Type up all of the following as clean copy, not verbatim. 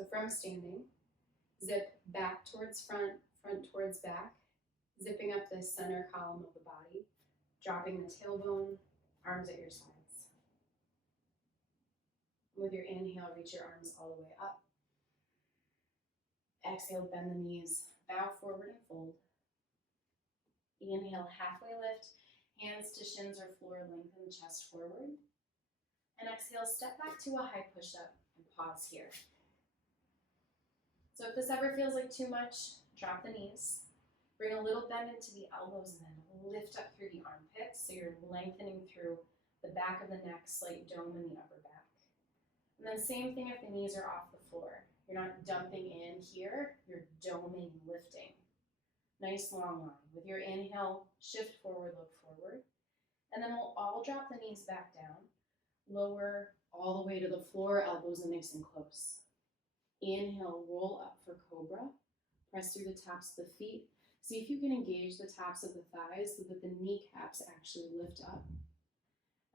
So from standing, zip back towards front, front towards back, zipping up the center column of the body, dropping the tailbone, arms at your sides. With your inhale, reach your arms all the way up. Exhale, bend the knees, bow forward and fold. Inhale, halfway lift, hands to shins or floor, lengthen the chest forward. And exhale, step back to a high push-up and pause here. So if this ever feels like too much, drop the knees. Bring a little bend into the elbows and then lift up through the armpits. So you're lengthening through the back of the neck, slight dome in the upper back. And then same thing if the knees are off the floor. You're not dumping in here, you're doming, lifting. Nice long line. With your inhale, shift forward, look forward. And then we'll all drop the knees back down. Lower all the way to the floor, elbows nice and close. Inhale, roll up for cobra. Press through the tops of the feet. See if you can engage the tops of the thighs so that the kneecaps actually lift up.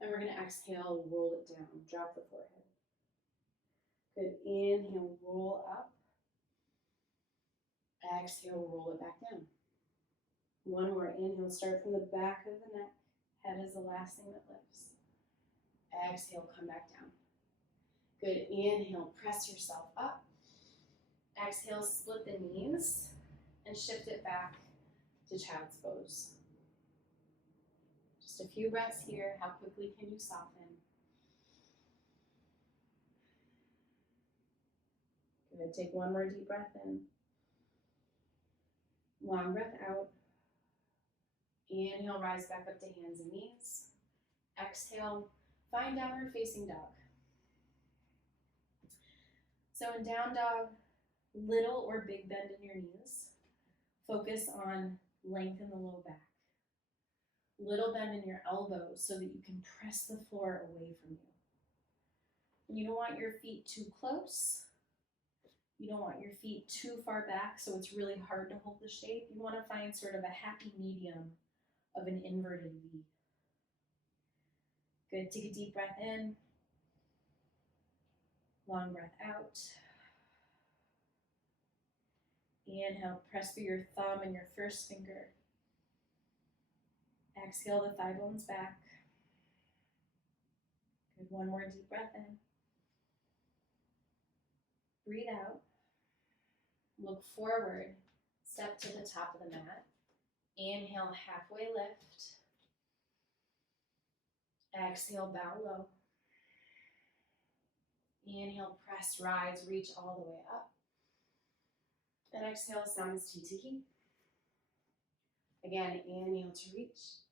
And we're going to exhale, roll it down, drop the forehead. Good, inhale, roll up. Exhale, roll it back down. One more, inhale, start from the back of the neck. Head is the last thing that lifts. Exhale, come back down. Good, inhale, press yourself up. Exhale, split the knees and shift it back to child's pose. Just a few breaths here. How quickly can you soften? Good, take one more deep breath in. Long breath out. Inhale, rise back up to hands and knees. Exhale, find downward facing dog. So in down dog, little or big bend in your knees. Focus on lengthen the low back. Little bend in your elbows so that you can press the floor away from you. You don't want your feet too close. You don't want your feet too far back so it's really hard to hold the shape. You want to find sort of a happy medium of an inverted V. Good, take a deep breath in. Long breath out. Inhale, press through your thumb and your first finger. Exhale the thigh bones back. Good, one more deep breath in. Breathe out. Look forward, step to the top of the mat. Inhale, halfway lift. Exhale, bow low. Inhale, press, rise, reach all the way up. And exhale, samastiti. Again, inhale to reach.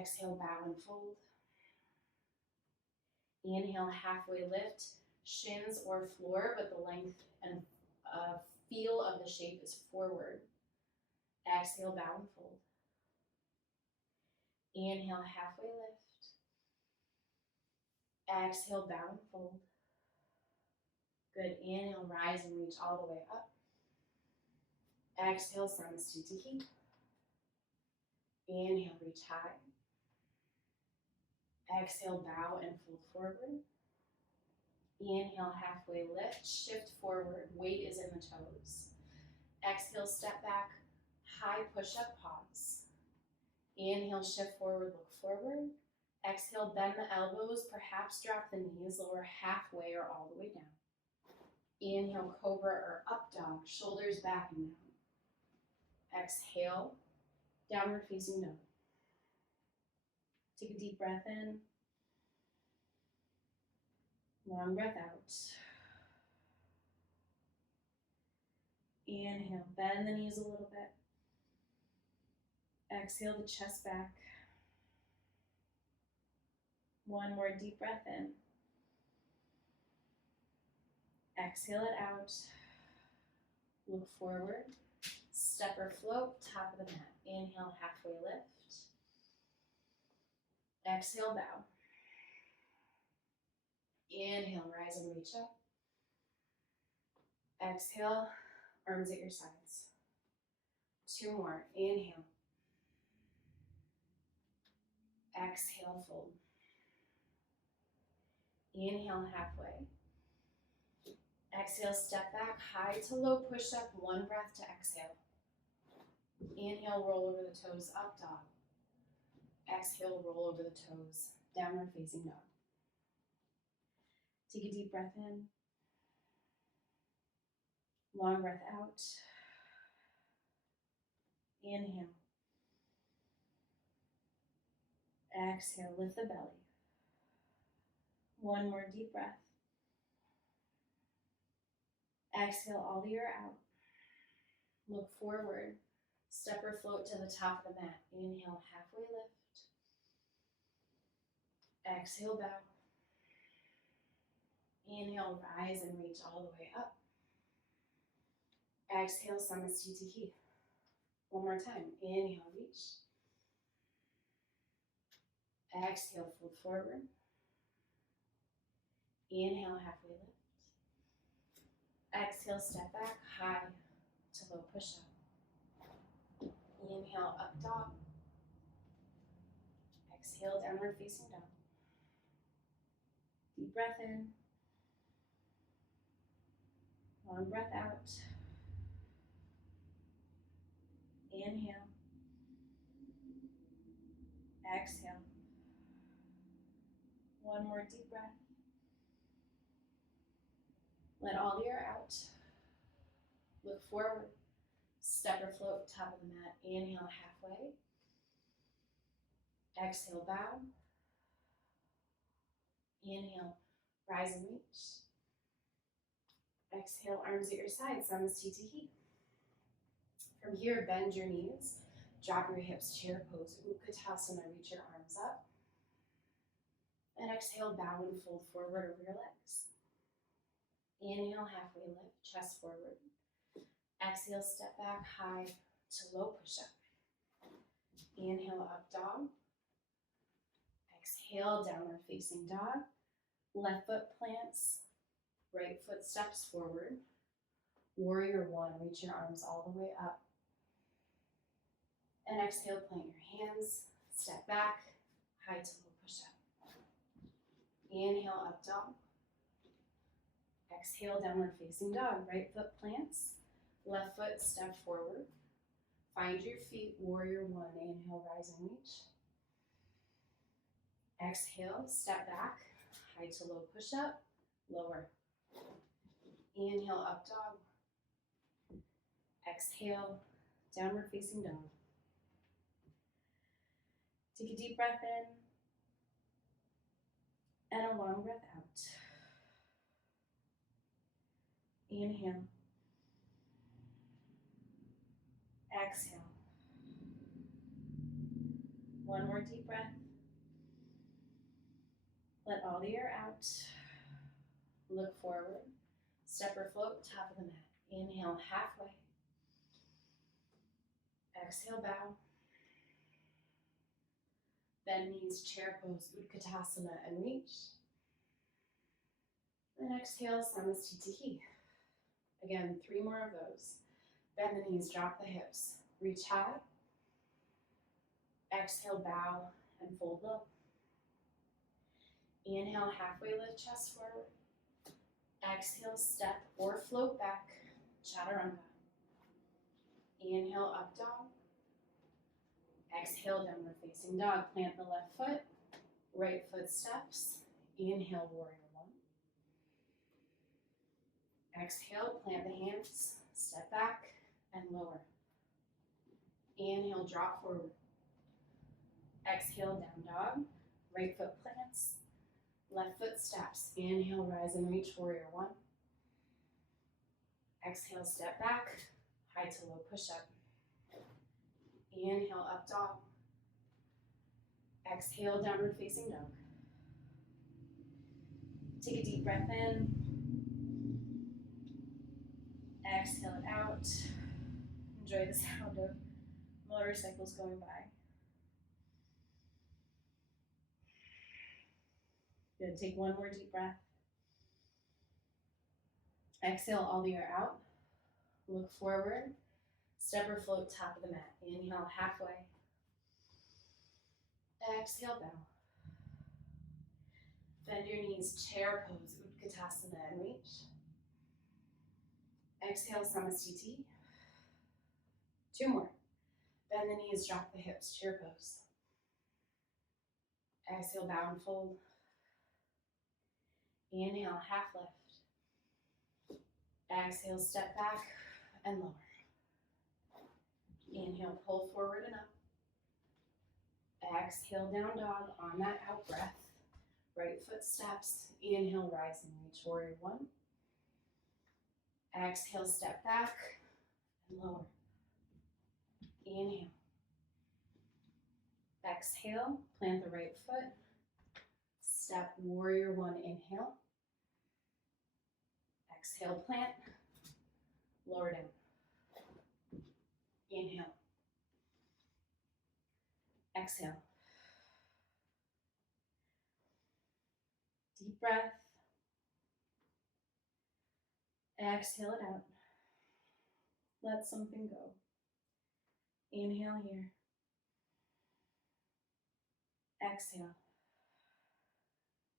Exhale, bow and fold. Inhale, halfway lift, shins or floor, but the length and feel of the shape is forward. Exhale, bow and fold. Inhale, halfway lift. Exhale, bow and fold. Good, inhale, rise and reach all the way up. Exhale, samastiti. Inhale, reach high. Exhale, bow and fold forward. Inhale, halfway lift, shift forward, weight is in the toes. Exhale, step back, high push-up, pause. Inhale, shift forward, look forward. Exhale, bend the elbows, perhaps drop the knees, lower halfway or all the way down. Inhale, cobra or up dog, shoulders back and down. Exhale, downward facing dog. Take a deep breath in. Long breath out. Inhale, bend the knees a little bit. Exhale the chest back. One more deep breath in. Exhale it out. Look forward. Step or float, top of the mat. Inhale, halfway lift. Exhale, bow. Inhale, rise and reach up. Exhale, arms at your sides. Two more. Inhale. Exhale, fold. Inhale, halfway. Exhale, step back, high to low push-up, one breath to exhale. Inhale, roll over the toes, up dog. Exhale, roll over the toes, downward facing dog. Take a deep breath in. Long breath out. Inhale. Exhale, lift the belly. One more deep breath. Exhale all the air out. Look forward. Step or float to the top of the mat. Inhale, halfway lift. Exhale, bow. Inhale, rise and reach all the way up. Exhale, Samasthiti. One more time. Inhale, reach. Exhale, fold forward. Inhale, halfway lift. Exhale, step back, high to low push-up. Inhale, up dog. Exhale, downward facing dog. Deep breath in. Long breath out. Inhale. Exhale. One more deep breath. Let all the air out. Look forward. Step or float, top of the mat. Inhale, halfway. Exhale, bow. Inhale, rise and reach. Exhale, arms at your sides, Samasthiti. From here, bend your knees. Drop your hips, chair pose, Utkatasana, reach your arms up. And exhale, bow and fold forward over your legs. Inhale, halfway lift, chest forward. Exhale, step back, high to low push-up. Inhale, up dog. Exhale, downward facing dog. Left foot plants, right foot steps forward. Warrior one, reach your arms all the way up. And exhale, plant your hands, step back, high to low push-up. Inhale, up dog. Exhale, downward facing dog. Right foot plants, left foot step forward. Find your feet, warrior one. Inhale, rise and reach. Exhale, step back, high to low push-up, lower. Inhale, up dog. Exhale, downward facing dog. Take a deep breath in and a long breath out. Inhale. Exhale. One more deep breath. Let all the air out. Look forward. Step or float, top of the mat. Inhale, halfway. Exhale, bow. Bend knees, chair pose, Utkatasana, and reach. Then exhale, Samasthiti. Again, 3 more of those. Bend the knees, drop the hips. Reach high. Exhale, bow, and fold low. Inhale, halfway lift, chest forward. Exhale, step or float back, Chaturanga. Inhale, up dog. Exhale, downward facing dog. Plant the left foot, right foot steps. Inhale, warrior one. Exhale, plant the hands, step back and lower. Inhale, drop forward. Exhale, down dog. Right foot plants, left foot steps. Inhale, rise and reach, warrior one. Exhale, step back, high to low push-up. Inhale, up dog. Exhale, downward facing dog. Take a deep breath in. Exhale it out. Enjoy the sound of motorcycles going by. Good, take one more deep breath. Exhale all the air out. Look forward. Step or float, top of the mat. Inhale, halfway. Exhale, bow. Bend your knees, chair pose, Utkatasana, and reach. Exhale, Samasthiti. 2 more. Bend the knees, drop the hips, chair pose. Exhale, bow and fold. Inhale, half lift. Exhale, step back and lower. Inhale, pull forward and up. Exhale, down dog on that out breath. Right foot steps. Inhale, rise and reach, warrior 1. Exhale, step back and lower. Inhale. Exhale, plant the right foot. Step, warrior 1, inhale. Exhale, plant. Lower down. Inhale. Exhale. Deep breath. Exhale it out. Let something go. Inhale here. Exhale.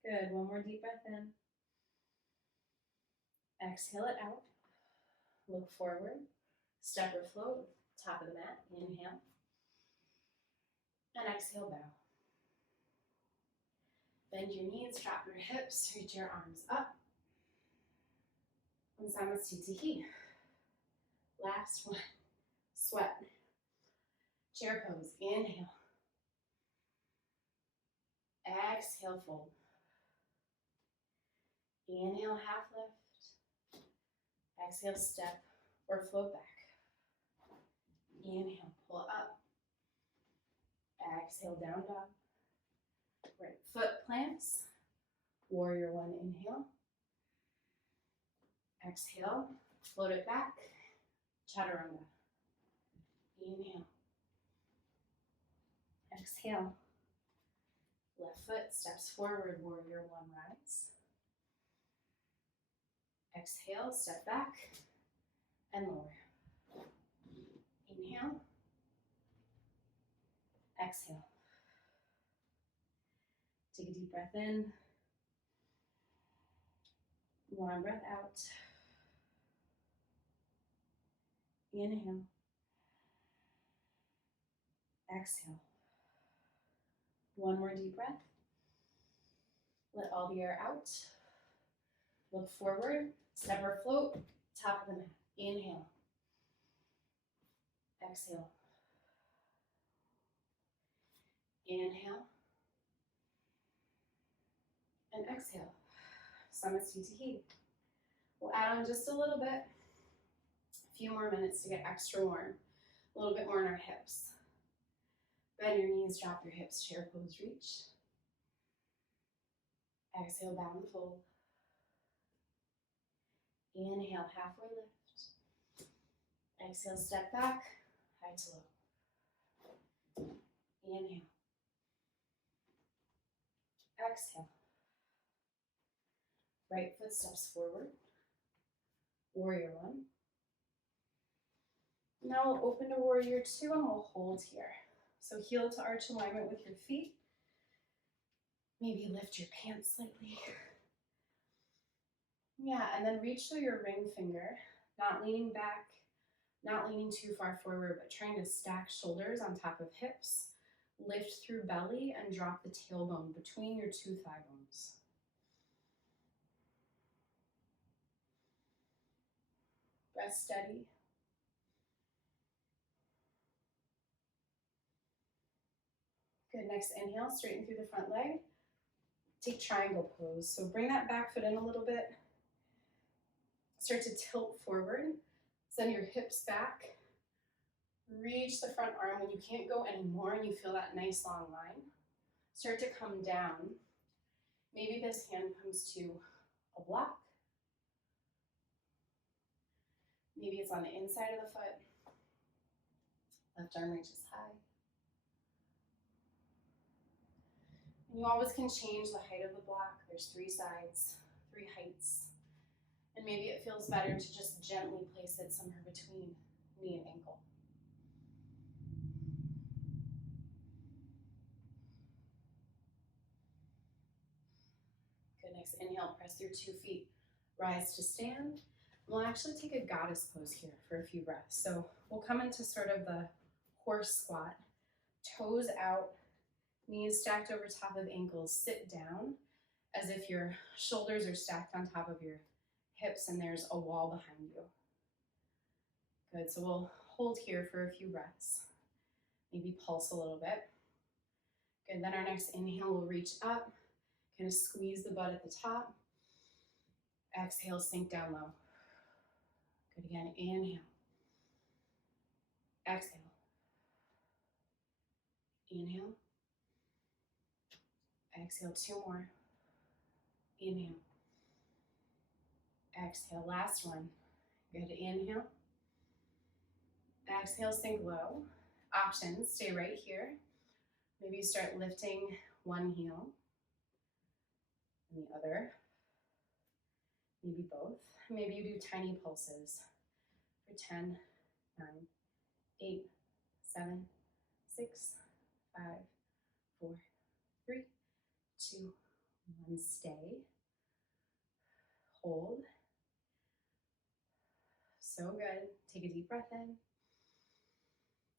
Good. One more deep breath in. Exhale it out. Look forward. Step or float. Top of the mat. Inhale. And exhale, bow. Bend your knees, drop your hips, reach your arms up. And Samasthiti. Last one. Sweat. Chair pose. Inhale. Exhale, fold. Inhale, half lift. Exhale, step or float back. Inhale, pull up. Exhale, down dog. Right foot plants. Warrior 1, inhale. Exhale, float it back. Chaturanga. Inhale. Exhale. Left foot steps forward, warrior 1, rise. Exhale, step back and lower. Inhale. Exhale. Take a deep breath in. Long breath out. Inhale. Exhale. One more deep breath. Let all the air out. Look forward. Step or float. Top of the mat. Inhale. Exhale. Inhale. And exhale. Samasthiti. We'll add on just a little bit. A few more minutes to get extra warm. A little bit more in our hips. Bend your knees, drop your hips, chair pose, reach. Exhale, bow and fold. Inhale, halfway lift. Exhale, step back, high to low. Inhale. Exhale. Right foot steps forward. Warrior 1. Now we'll open to warrior 2 and we'll hold here. So heel to arch alignment with your feet. Maybe lift your pants slightly. Yeah, and then reach through your ring finger, not leaning back, not leaning too far forward, but trying to stack shoulders on top of hips. Lift through belly and drop the tailbone between your 2 thigh bones. Breath steady. Good, next inhale, straighten through the front leg. Take triangle pose. So bring that back foot in a little bit. Start to tilt forward. Send your hips back. Reach the front arm when you can't go anymore and you feel that nice long line. Start to come down. Maybe this hand comes to a block. Maybe it's on the inside of the foot. Left arm reaches high. And you always can change the height of the block. There's 3 sides, 3 heights. And maybe it feels better to just gently place it somewhere between knee and ankle. Good, next inhale, press through 2 feet. Rise to stand. We'll actually take a goddess pose here for a few breaths. So we'll come into sort of the horse squat, toes out, knees stacked over top of ankles, sit down as if your shoulders are stacked on top of your hips and there's a wall behind you. Good, so we'll hold here for a few breaths. Maybe pulse a little bit. Good, then our next inhale, we'll reach up, kind of squeeze the butt at the top. Exhale, sink down low. Good, again, inhale. Exhale. Inhale. Exhale, 2 more. Inhale. Exhale, last one. Good, inhale. Exhale, sink low. Options, stay right here. Maybe you start lifting one heel and the other. Maybe both. Maybe you do tiny pulses for 10, 9, 8, 7, 6, 5, 4, 3, 2, 1. Stay. Hold. So good. Take a deep breath in.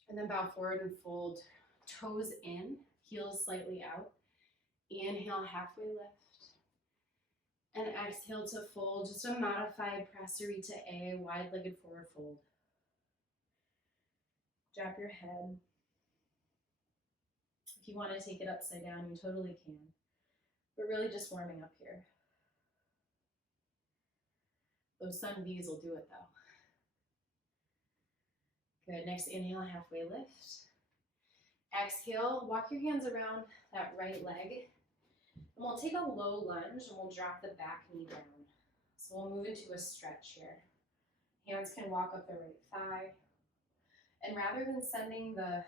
And then bow forward and fold toes in, heels slightly out. Inhale, halfway lift. And exhale to fold, just a modified Prasarita A, wide-legged forward fold. Drop your head. If you want to take it upside down, you totally can. We're really just warming up here. Those sun V's will do it though. Good, next inhale, halfway lift. Exhale, walk your hands around that right leg. And we'll take a low lunge and we'll drop the back knee down. So we'll move into a stretch here. Hands can walk up the right thigh. And rather than sending the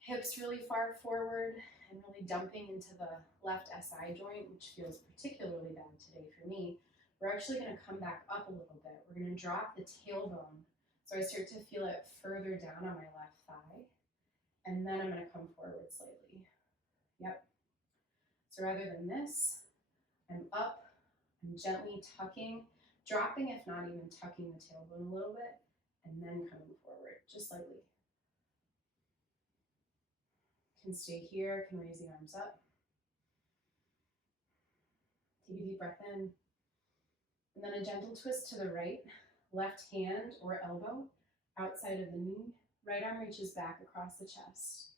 hips really far forward and really dumping into the left SI joint, which feels particularly bad today for me, we're actually going to come back up a little bit. We're going to drop the tailbone. So I start to feel it further down on my left thigh. And then I'm going to come forward slightly. Yep. So rather than this, I'm up, I'm gently tucking, dropping if not even tucking the tailbone a little bit, and then coming forward, just slightly. Can stay here, can raise the arms up. Take a deep breath in. And then a gentle twist to the right, left hand or elbow outside of the knee. Right arm reaches back across the chest.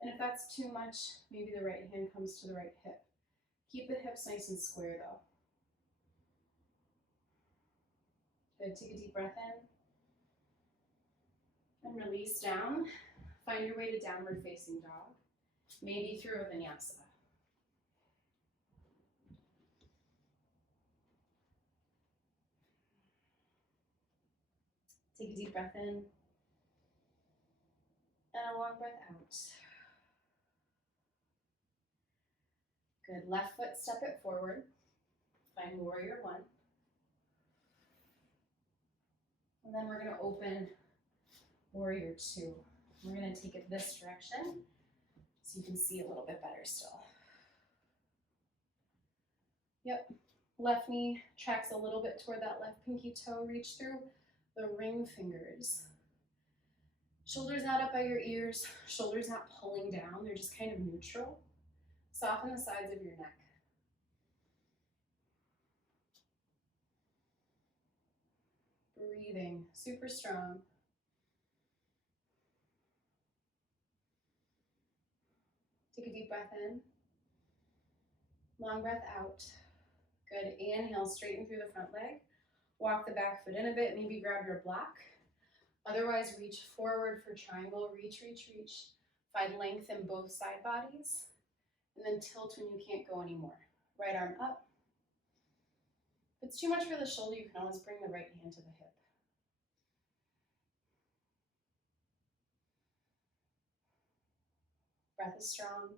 And if that's too much, maybe the right hand comes to the right hip. Keep the hips nice and square though. Good, take a deep breath in. And release down. Find your way to downward facing dog. Maybe through a vinyasa. Take a deep breath in. And a long breath out. Good, left foot, step it forward. Find warrior one. And then we're gonna open warrior two. We're gonna take it this direction so you can see a little bit better still. Yep, left knee tracks a little bit toward that left pinky toe. Reach through the ring fingers. Shoulders not up by your ears, shoulders not pulling down, they're just kind of neutral. Soften the sides of your neck. Breathing, super strong. Take a deep breath in. Long breath out. Good, inhale, straighten through the front leg. Walk the back foot in a bit, maybe grab your block. Otherwise, reach forward for triangle, reach, reach, reach. Find length in both side bodies. And then tilt when you can't go anymore. Right arm up. If it's too much for the shoulder, you can always bring the right hand to the hip. Breath is strong.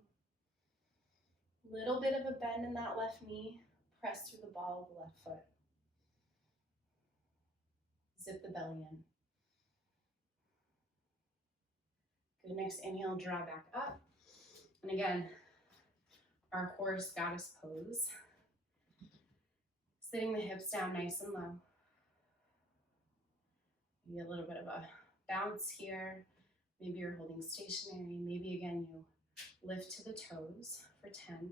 Little bit of a bend in that left knee. Press through the ball of the left foot. Zip the belly in. Good, next inhale, draw back up. And again, our horse goddess pose. Sitting the hips down nice and low. Maybe a little bit of a bounce here. Maybe you're holding stationary. Maybe again you lift to the toes for 10,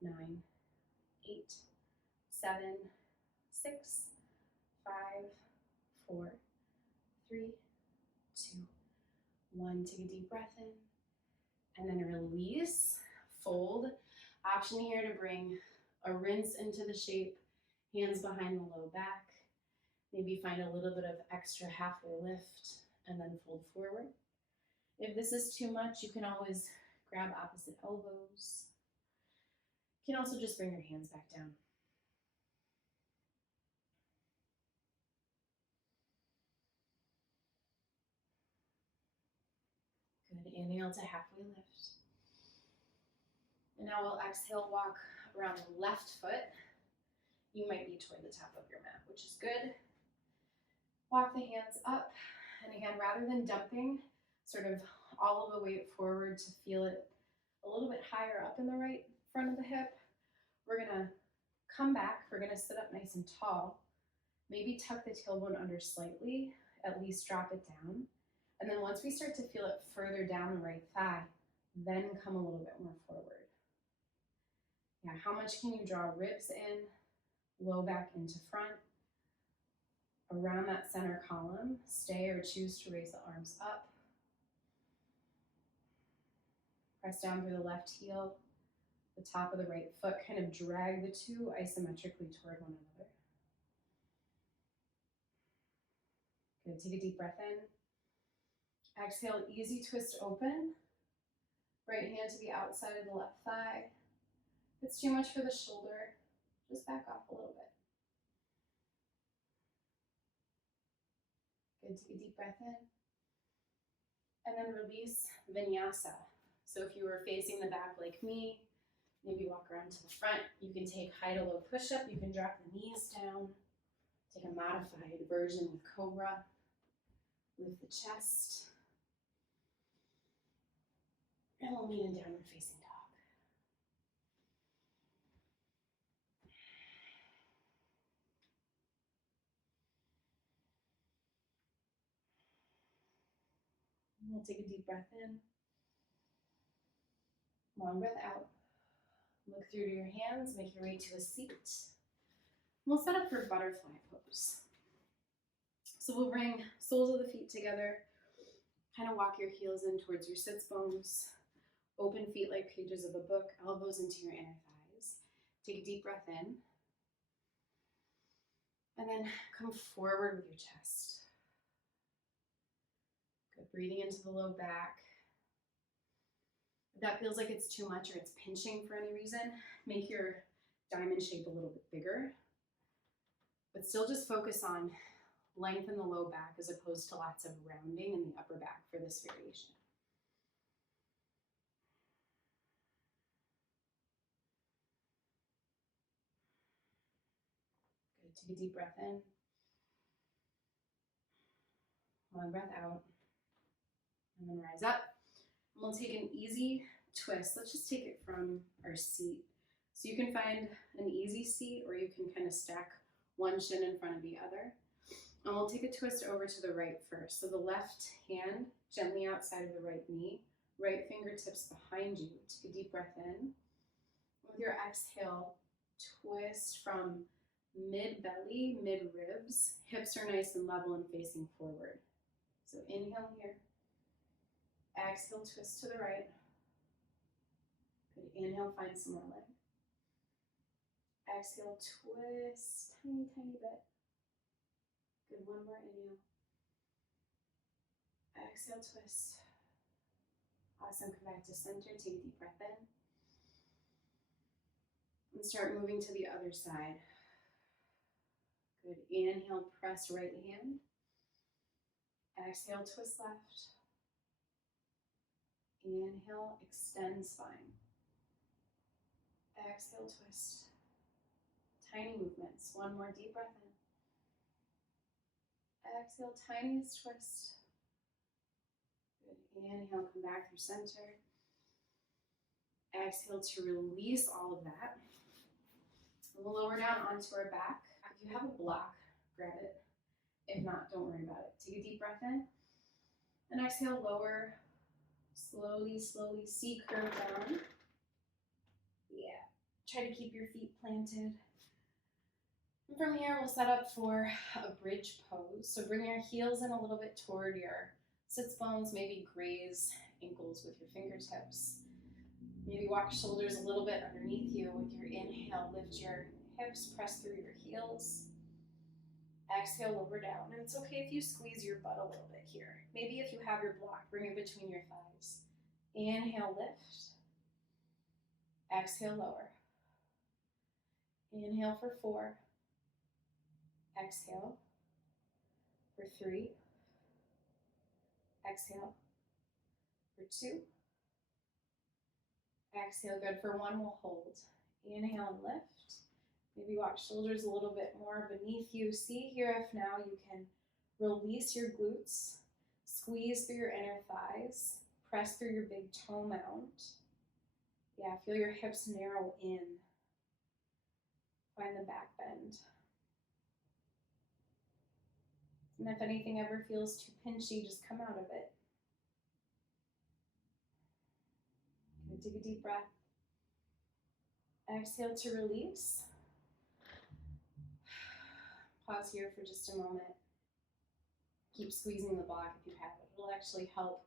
9, 8, 7, 6, 5, 4, 3, 2, 1. Take a deep breath in and then release, fold. Option here to bring a rinse into the shape, hands behind the low back. Maybe find a little bit of extra halfway lift and then fold forward. If this is too much, you can always grab opposite elbows. You can also just bring your hands back down. Good, inhale to halfway lift. And now we'll exhale, walk around the left foot. You might be toward the top of your mat, which is good. Walk the hands up, and again, rather than dumping sort of all of the weight forward to feel it a little bit higher up in the right front of the hip, we're gonna come back. We're gonna sit up nice and tall. Maybe tuck the tailbone under slightly, at least drop it down. And then once we start to feel it further down the right thigh, then come a little bit more forward. Yeah, how much can you draw ribs in, low back into front, around that center column? Stay or choose to raise the arms up. Press down through the left heel, the top of the right foot, kind of drag the two isometrically toward one another. Good, take a deep breath in. Exhale, easy twist open. Right hand to the outside of the left thigh. If it's too much for the shoulder, just back off a little bit. Good, take a deep breath in. And then release vinyasa. So if you were facing the back like me, maybe walk around to the front. You can take high to low push-up. You can drop the knees down. Take a modified version with cobra. Lift the chest. And we'll meet in downward facing dog. And we'll take a deep breath in. Long breath out. Look through to your hands, make your way to a seat. We'll set up for butterfly pose. So we'll bring soles of the feet together, kind of walk your heels in towards your sits bones, open feet like pages of a book, elbows into your inner thighs. Take a deep breath in, and then come forward with your chest. Good, breathing into the low back. If that feels like it's too much or it's pinching for any reason, make your diamond shape a little bit bigger, but still just focus on lengthen the low back as opposed to lots of rounding in the upper back for this variation. Good, take a deep breath in. Long breath out. And then rise up. And we'll take an easy twist. Let's just take it from our seat. So you can find an easy seat or you can kind of stack one shin in front of the other. And we'll take a twist over to the right first. So the left hand gently outside of the right knee, right fingertips behind you. Take a deep breath in. With your exhale, twist from mid-belly, mid-ribs. Hips are nice and level and facing forward. So inhale here. Exhale, twist to the right. Good, inhale, find some more leg. Exhale, twist, tiny, tiny bit. Good, one more inhale. Exhale, twist. Awesome, come back to center, take a deep breath in. And start moving to the other side. Good, inhale, press right hand. Exhale, twist left. Inhale, extend spine. Exhale, twist. Tiny movements, one more deep breath in. Exhale, tiniest twist. Good. Inhale, come back through center. Exhale to release all of that. We'll lower down onto our back. If you have a block, grab it. If not, don't worry about it. Take a deep breath in and exhale, lower. Slowly, slowly, C curve down. Yeah. Try to keep your feet planted. And from here, we'll set up for a bridge pose. So bring your heels in a little bit toward your sits bones, maybe graze ankles with your fingertips. Maybe walk shoulders a little bit underneath you with your inhale. Lift your hips, press through your heels. Exhale, lower down. And it's okay if you squeeze your butt a little bit here. Maybe if you have your block, bring it between your thighs. Inhale, lift. Exhale, lower. Inhale for 4. Exhale for 3. Exhale for 2. Exhale, good. For 1, we'll hold. Inhale and lift. Maybe walk shoulders a little bit more beneath you. See here if now you can release your glutes, squeeze through your inner thighs, press through your big toe mount. Yeah, feel your hips narrow in. Find the back bend. And if anything ever feels too pinchy, just come out of it. Take a deep breath. Exhale to release. Pause here for just a moment. Keep squeezing the block if you have it. It'll actually help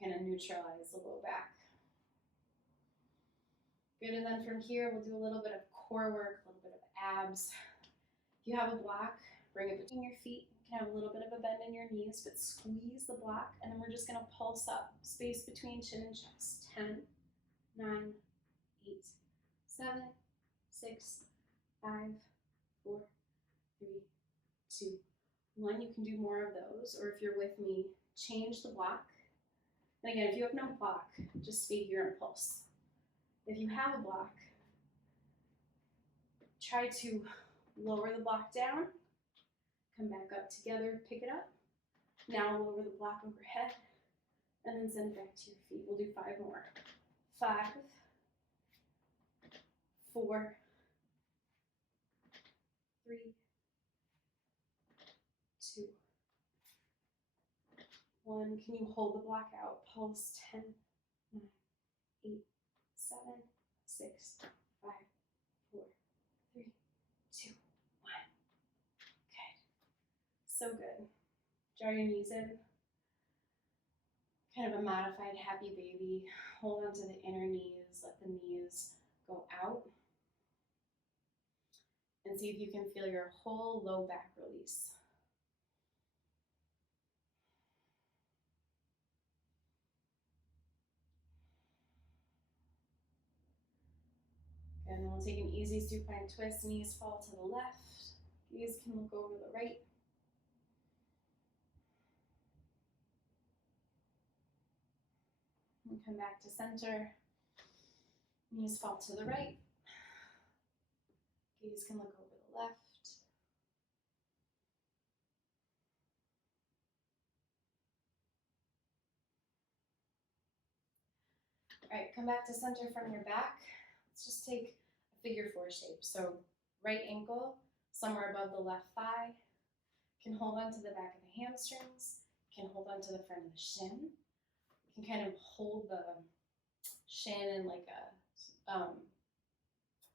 kind of neutralize the low back. Good, and then from here, we'll do a little bit of core work, a little bit of abs. If you have a block, bring it between your feet. You can have a little bit of a bend in your knees, but squeeze the block, and then we're just gonna pulse up. Space between chin and chest. 10, 9, 8, 7, 6, 5, 4, 3, 2, 1. You can do more of those, or if you're with me, change the block. And again, if you have no block, just stay here and pulse. If you have a block, try to lower the block down, come back up together, pick it up. Now lower the block overhead, and then send it back to your feet. We'll do 5 more. 5, 4, 3, 2, 1. Can you hold the block out? Pulse. 10, 9, 8, 7, 6, 5, 4, 3, 2, 1. Good. So good. Draw your knees in. Kind of a modified happy baby. Hold on to the inner knees. Let the knees go out. And see if you can feel your whole low back release. And then we'll take an easy supine twist. Knees fall to the left. Knees can look over the right. And come back to center. Knees fall to the right. Gaze can look over the left. All right, come back to center from your back. Let's just take a figure 4 shape. So right ankle somewhere above the left thigh. Can hold on to the back of the hamstrings. Can hold on to the front of the shin. Can kind of hold the shin in like a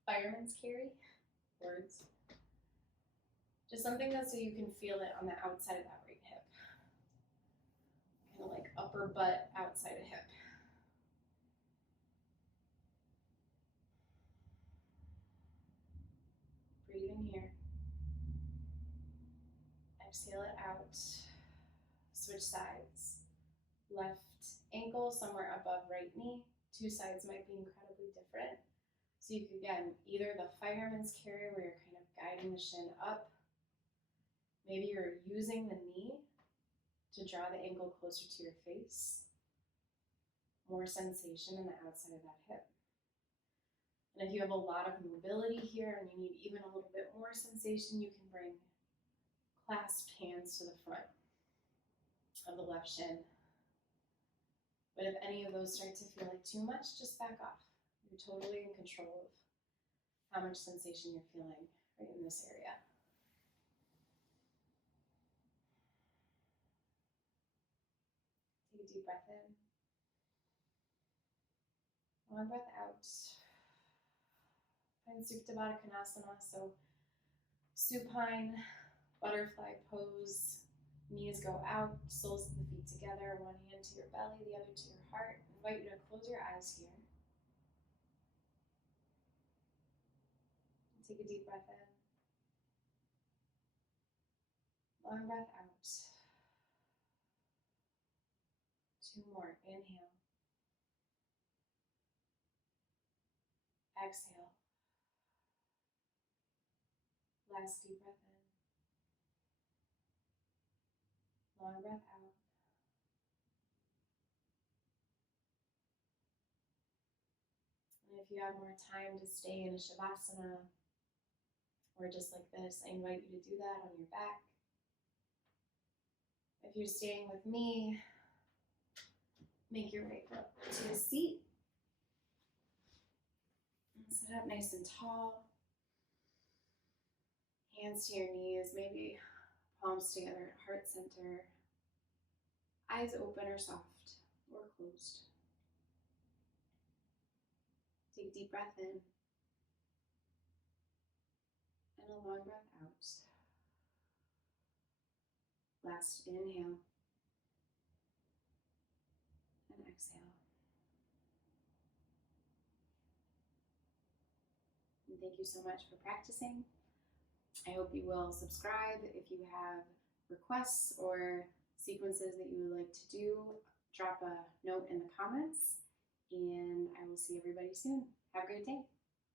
fireman's carry. Words. Just something that so you can feel it on the outside of that right hip. Kind of like upper butt, outside of hip. Breathe in here. Exhale it out. Switch sides. Left ankle somewhere above right knee. 2 sides might be incredibly different. So you can, again, either the fireman's carry where you're kind of guiding the shin up. Maybe you're using the knee to draw the ankle closer to your face. More sensation in the outside of that hip. And if you have a lot of mobility here and you need even a little bit more sensation, you can bring clasped hands to the front of the left shin. But if any of those start to feel like too much, just back off. You're totally in control of how much sensation you're feeling right in this area. a deep breath in. Long breath out. Find Supta Baddha Konasana, so supine, butterfly pose. Knees go out, soles of the feet together, one hand to your belly, the other to your heart. I invite you to close your eyes here. Take a deep breath in. Long breath out. 2 more. Inhale. Exhale. Last deep breath in. Long breath out. And if you have more time to stay in a Shavasana or just like this, I invite you to do that on your back. If you're staying with me, make your way up to a seat. And sit up nice and tall. Hands to your knees, maybe palms together at heart center. Eyes open or soft or closed. Take a deep breath in and a long breath out. Last inhale and exhale. And thank you so much for practicing. I hope you will subscribe. If you have requests or sequences that you would like to do, drop a note in the comments, and I will see everybody soon. Have a great day.